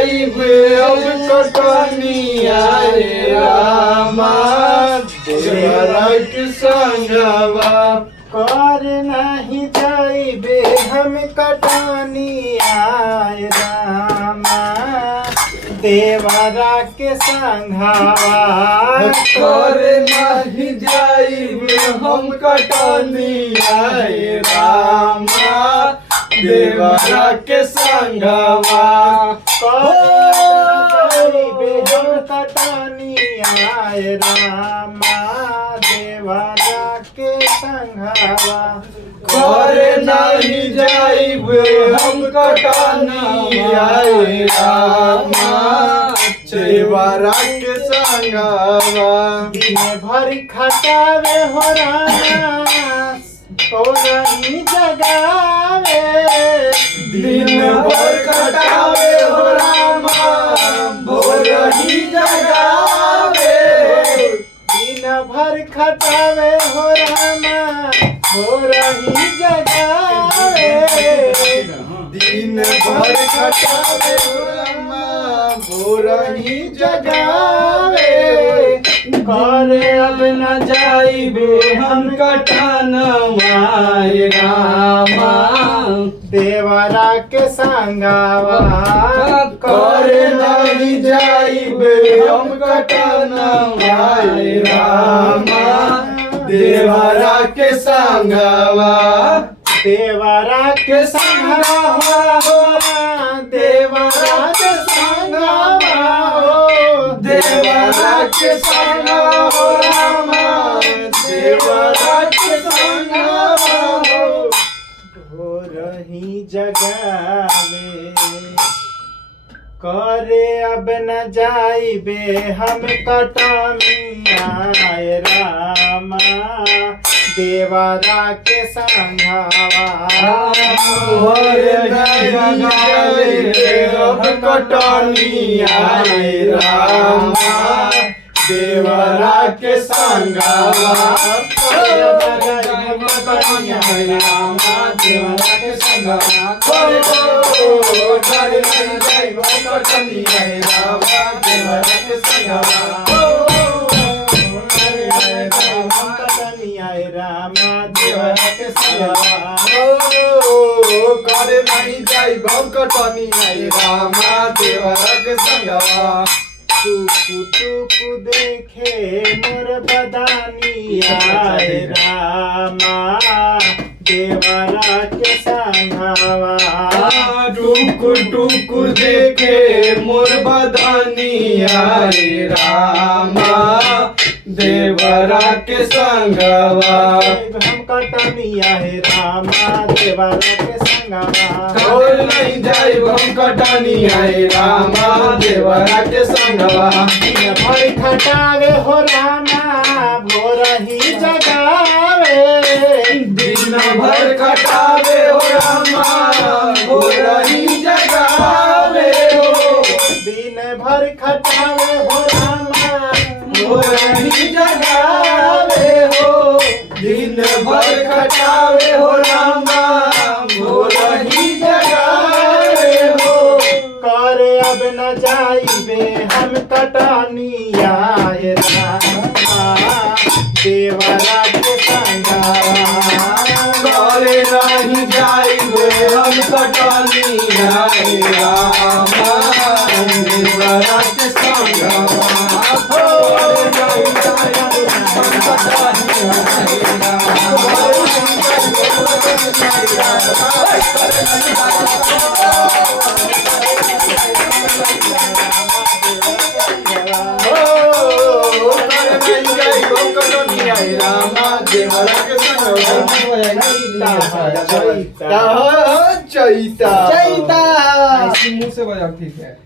जाइबे अब कटनिया रे रामा देवरा के संगवा कर नहीं जाइबे हम कटनिया रे रामा देवरा के संगवा कर नहीं जाइबे हम कटनिया रे रामा देवरा के संगवा हम कटनिया रे रामा देवरा के संगवा कर नहीं जाइबे हम कटनिया रे रामा देवरा के संगवा दिन भर खटावे हो रामा तोरही जगावे दिन भर खटावे हो रामा भोरही जगावे दिन भर खटावे हो रामा भोरही जगावे दिन भर खटावे हो रामा भोरही जगावे करे अब न जाइबे हम कटनवा रे रामा देवरा के संगवा करे नहीं जाइबे हम कटनवा रे रामा देवरा के संगवा देवरा के संगवा देवरा के संगवा देवरा के संगवा रामा देवरा के संगवा भोरही जगावे करे अब न जाइबे हम कटनिया रे रामा देवरा के संगवा अब कटनिया रे रामा देवरा के संगवा कटनिया रे रामा देवरा के संगवा घर नहीं जाइबो कटनिया रे रामा देवरा के संगवा रामा देवरा के संगवा करे नहीं जाइबो कटनिया रे रामा देवरा के संगवा टुकु टुकु देखे मोर बदानिया रे रामा देवरा के संगवा टुक टुक देखे मोर बदनिया रे रामा देवरा के संगवा हम कटनिया रे रामा देवरा के संगवा और नहीं जाइब हम कटनिया रे रामा देवरा के संगवा दिन भर खटावे हो रामा भोरही जगावे दिन भर खटावे हो रामा भोरही जगावे हो दिन भर खटावे हो रामा भोरही जगावे हो दिन भर खटावे हो रामा भोरही जगावे हो करे अब न जाइबे हम कटनिया रे रामा देवरा के संगवा करे नहीं जाइबे हम कटनिया रे रामा देवरा के संगवा करे नहीं जाइबे हम कटनिया रे रामा देवरा के संगवा चैता चैता मुंह से बजा ठीक है।